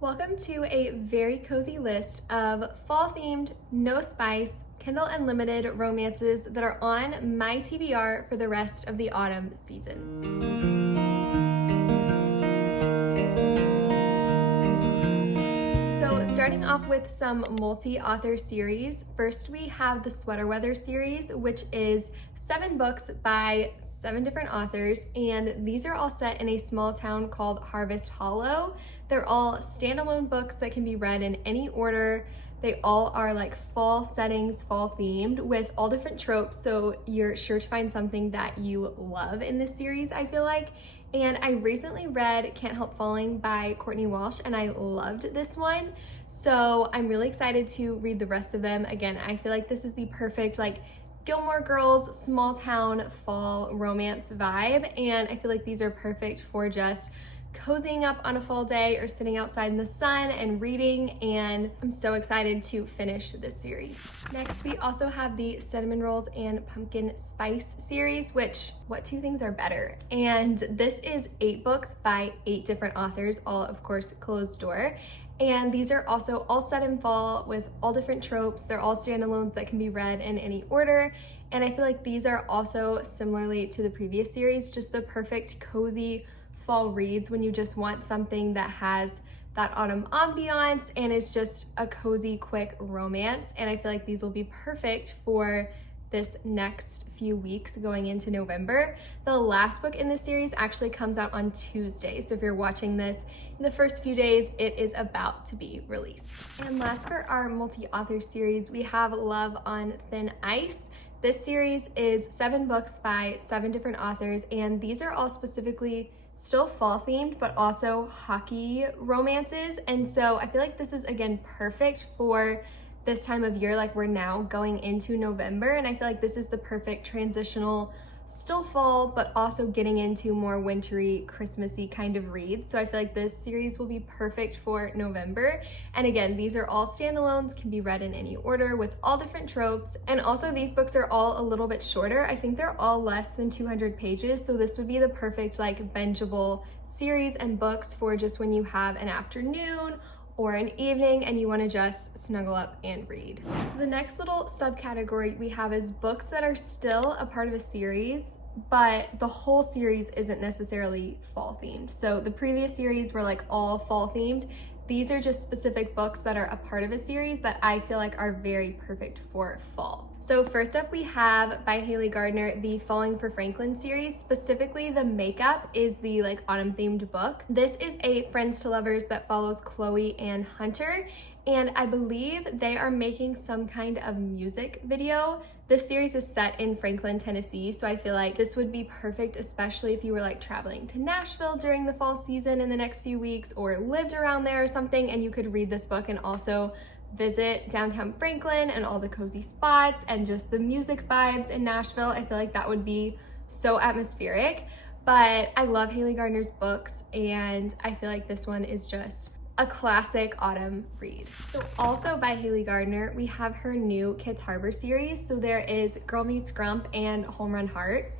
Welcome to a very cozy list of fall-themed, no spice, Kindle Unlimited romances that are on my TBR for the rest of the autumn season. So starting off with some multi-author series, first we have the Sweater Weather series, which is 7 books by 7 different authors, and these are all set in a small town called Harvest Hollow. They're all standalone books that can be read in any order. They all are like fall settings, fall themed, with all different tropes, so you're sure to find something that you love in this series, I feel like. And I recently read Can't Help Falling by Courtney Walsh, and I loved this one. So I'm really excited to read the rest of them. Again, I feel like this is the perfect like Gilmore Girls small town fall romance vibe, and I feel like these are perfect for just cozying up on a fall day or sitting outside in the sun and reading, and I'm so excited to finish this series. Next, we also have the Cinnamon Rolls and Pumpkin Spice series, which, what two things are better? And this is 8 books by 8 different authors, all of course closed door. And these are also all set in fall with all different tropes. They're all standalones that can be read in any order. And I feel like these are also similarly to the previous series, just the perfect cozy fall reads when you just want something that has that autumn ambiance and is just a cozy, quick romance. And I feel like these will be perfect for this next few weeks going into November. The last book in this series actually comes out on Tuesday. So if you're watching this in the first few days, it is about to be released. And last for our multi-author series, we have Love on Thin Ice. This series is 7 books by 7 different authors, and these are all specifically still fall themed, but also hockey romances. And so I feel like this is again perfect for this time of year. Like, we're now going into November, and I feel like this is the perfect transitional still fall, but also getting into more wintry, Christmassy kind of reads. So I feel like this series will be perfect for November. And again, these are all standalones, can be read in any order with all different tropes. And also these books are all a little bit shorter. I think they're all less than 200 pages. So this would be the perfect like bingeable series and books for just when you have an afternoon or an evening and you want to just snuggle up and read. So the next little subcategory we have is books that are still a part of a series, but the whole series isn't necessarily fall themed. So the previous series were like all fall themed. These are just specific books that are a part of a series that I feel like are very perfect for fall. So first up we have by Haley Gardner, the Falling for Franklin series. Specifically, the makeup is the like autumn themed book. This is a friends to lovers that follows Chloe and Hunter, and I believe they are making some kind of music video. This series is set in Franklin, Tennessee, so I feel like this would be perfect, especially if you were like traveling to Nashville during the fall season in the next few weeks, or lived around there or something, and you could read this book and also visit downtown Franklin and all the cozy spots and just the music vibes in Nashville. I feel like that would be so atmospheric. But I love Haley Gardner's books, and I feel like this one is just a classic autumn read. So also by Haley Gardner, we have her new Kids Harbor series. So there is Girl Meets Grump and Home Run Heart.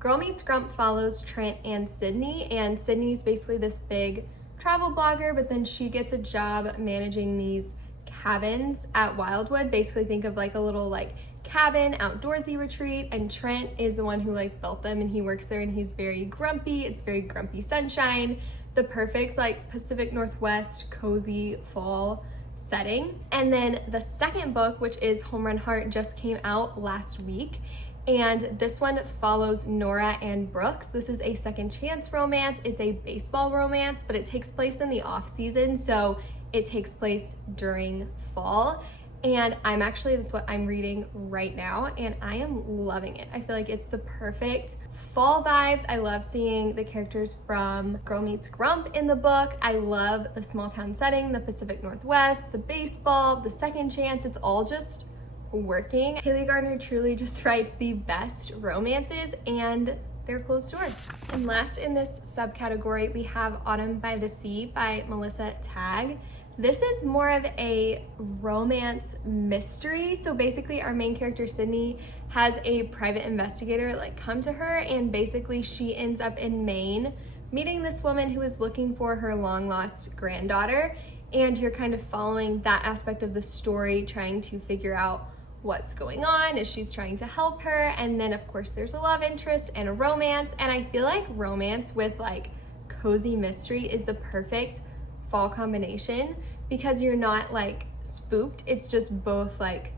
Girl Meets Grump follows Trent and Sydney, and Sydney's basically this big travel blogger, but then she gets a job managing these cabins at Wildwood. Basically think of like a little like cabin outdoorsy retreat, and Trent is the one who like built them, and he works there, and he's very grumpy. It's very grumpy sunshine, the perfect like Pacific Northwest cozy fall setting. And then the second book, which is Home Run Heart, just came out last week, and this one follows Nora and Brooks. This is a second chance romance. It's a baseball romance, but it takes place in the off season, so it takes place during fall. And that's what I'm reading right now, and I am loving it. I feel like it's the perfect fall vibes. I love seeing the characters from Girl Meets Grump in the book. I love the small town setting, the Pacific Northwest, the baseball, the second chance. It's all just working. Haley Gardner truly just writes the best romances, and they're closed door. And last in this subcategory, we have Autumn by the Sea by Melissa Tagg. This is more of a romance mystery. So basically our main character, Sydney, has a private investigator like come to her, and basically she ends up in Maine meeting this woman who is looking for her long lost granddaughter. and you're kind of following that aspect of the story, trying to figure out what's going on as she's trying to help her. And then of course there's a love interest and a romance, and I feel like romance with like cozy mystery is the perfect fall combination because you're not like spooked, it's just both like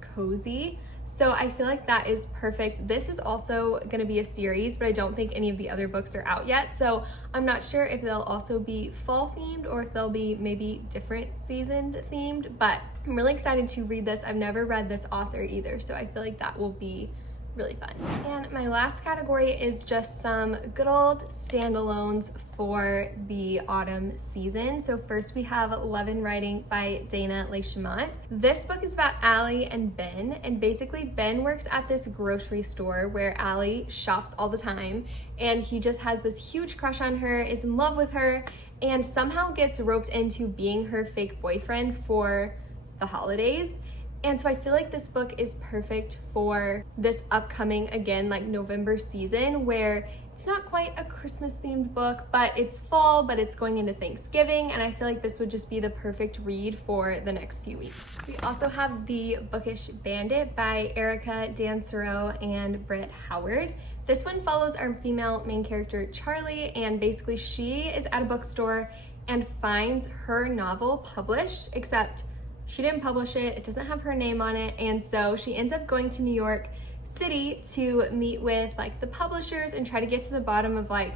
cozy. So I feel like that is perfect. This is also going to be a series, but I don't think any of the other books are out yet. So I'm not sure if they'll also be fall themed or if they'll be maybe different seasoned themed, but I'm really excited to read this. I've never read this author either, so I feel like that will be really fun. And my last category is just some good old standalones for the autumn season. So first we have Love and Writing by Dana Leishmont. This book is about Allie and Ben, and basically Ben works at this grocery store where Allie shops all the time, and he just has this huge crush on her, is in love with her, and somehow gets roped into being her fake boyfriend for the holidays. And so I feel like this book is perfect for this upcoming, again, like November season, where it's not quite a Christmas themed book, but it's fall, but it's going into Thanksgiving. And I feel like this would just be the perfect read for the next few weeks. We also have The Bookish Bandit by Erica Dansereau and Britt Howard. This one follows our female main character, Charlie, and basically she is at a bookstore and finds her novel published, except she didn't publish it, it doesn't have her name on it, and so she ends up going to New York City to meet with like the publishers and try to get to the bottom of like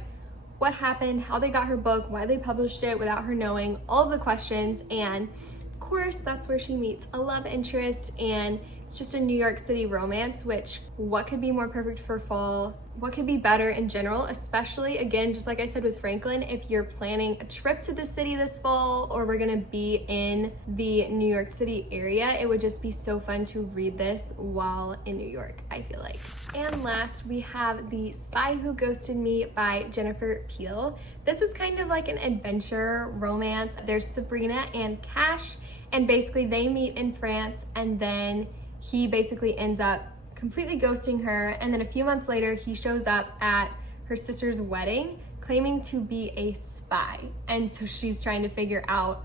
what happened, how they got her book, why they published it without her knowing, all of the questions. And of course that's where she meets a love interest, and it's just a New York City romance, which what could be more perfect for fall? What could be better in general, especially again, just like I said with Franklin, if you're planning a trip to the city this fall or we're gonna be in the New York City area, it would just be so fun to read this while in New York, I feel like. And last, we have The Spy Who Ghosted Me by Jennifer Peel. This is kind of like an adventure romance. There's Sabrina and Cash, and basically they meet in France, and then he basically ends up completely ghosting her, and then a few months later he shows up at her sister's wedding claiming to be a spy, and so she's trying to figure out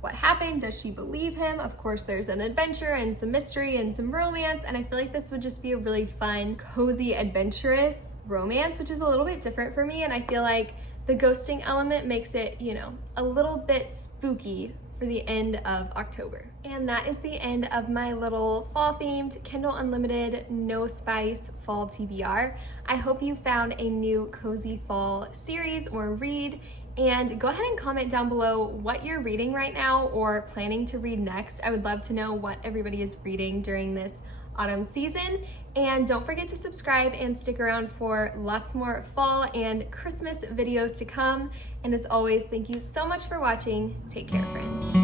what happened. Does she believe him? Of course there's an adventure and some mystery and some romance, and I feel like this would just be a really fun, cozy, adventurous romance, which is a little bit different for me, and I feel like the ghosting element makes it, you know, a little bit spooky for the end of October. And that is the end of my little fall themed Kindle Unlimited No Spice fall TBR. I hope you found a new cozy fall series or read, and go ahead and comment down below what you're reading right now or planning to read next. I would love to know what everybody is reading during this autumn season. And don't forget to subscribe and stick around for lots more fall and Christmas videos to come. And as always, thank you so much for watching. Take care, friends.